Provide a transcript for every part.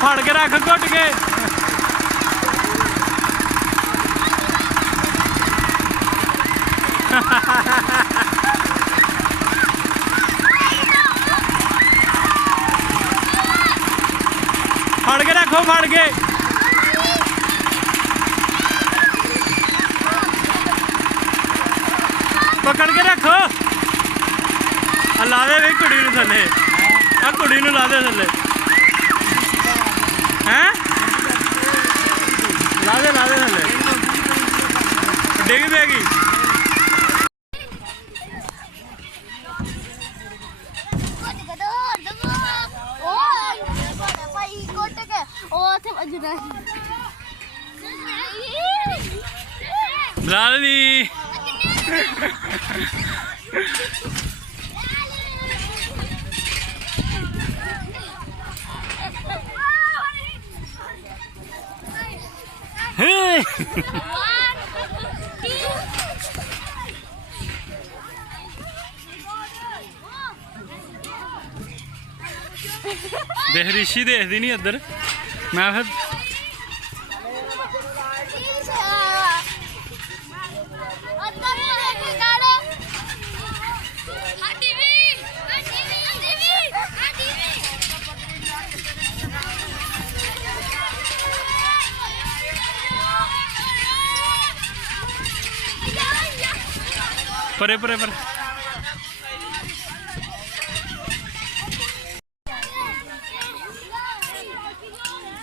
फड़ के रख घुट के फड़ के रखो फड़ के पकड़ के रखो ला दे भी कुड़ी थले आ कुड़ी ला दे थले हैं ला दे थले डिग पेगी दी देख ऋषि देखती नहीं इधर मैं फिर परे परे परे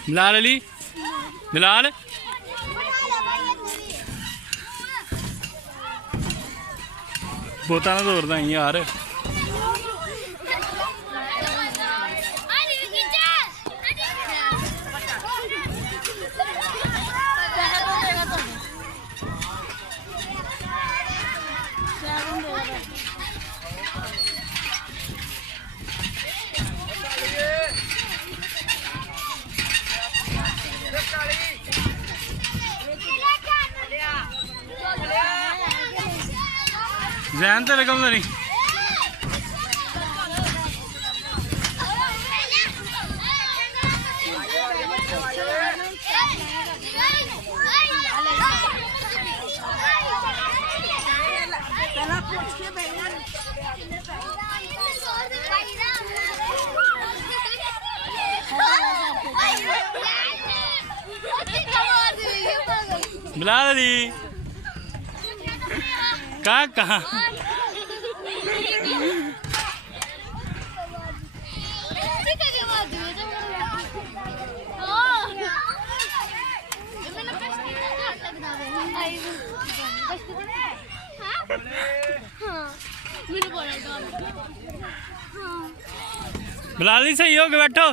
बिलाल अली बिलाल बोता ना दौड़दा यार जैन तेरे कम नहीं बिलाल अली कहाँ बिलाल अली सही हो गए बैठो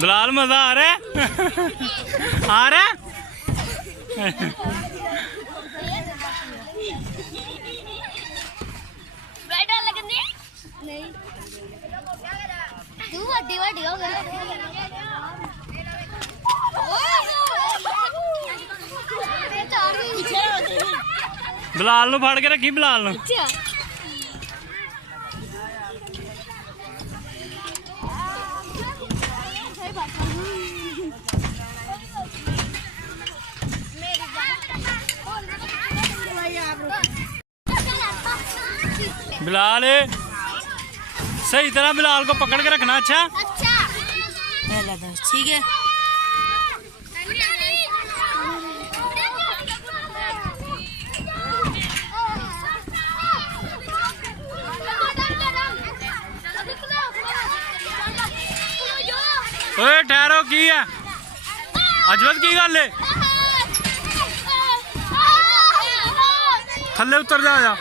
बिलाल मजा आ रहा है आ रहा है नहीं तू वड्डी वड्डी हो गया बिलाल नूं फड़ के रखी बिलाल नूं बिलाल सही तरह बिलाल को पकड़ के रखना अच्छा ठीक है ओए ठहरो की है अजवत की गल है थल्ले उतर जा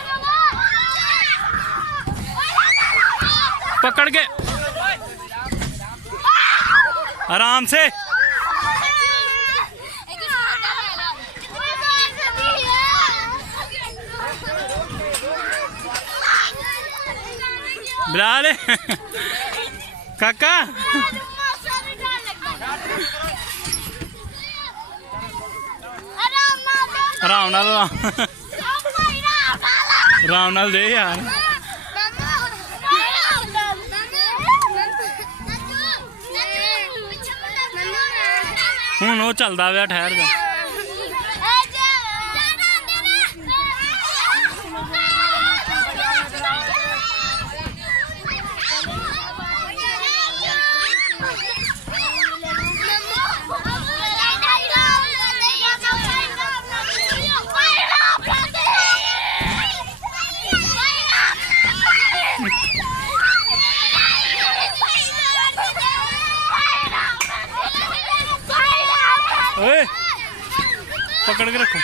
पकड़ के आराम से ਬਿਲਾਲ ਕਾਕਾ ਆਰਾਮ ਨਾਲ ਆਰਾਮ ਨਾਲ ਦੇ ਯਾਰ ਹੁਣ ਉਹ ਚੱਲਦਾ ਪਿਆ ਠਹਿਰ ਜਾ ਓਏ पकड़ के रखो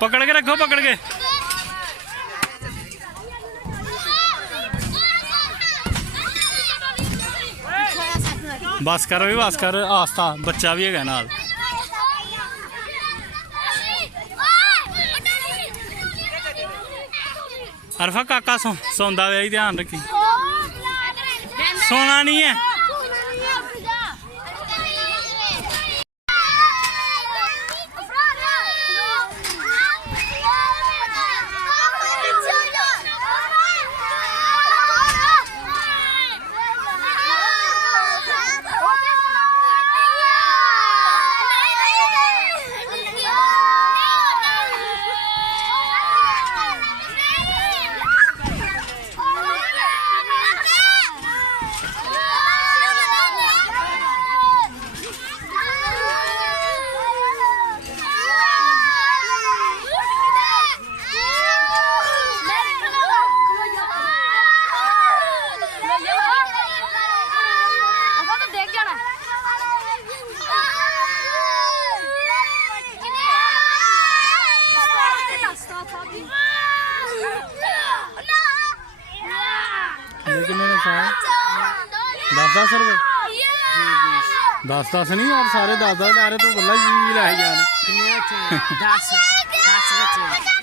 पकड़ के रखो पकड़ के बस कर भी बस कर आस्था बच्चा भी है नाल अरफा काका सौंदा वे ध्यान रखी सोना नहीं है दस रुपये 10 नहीं यार सारे 10 लै रहे तू बल्ला जी लै जान 10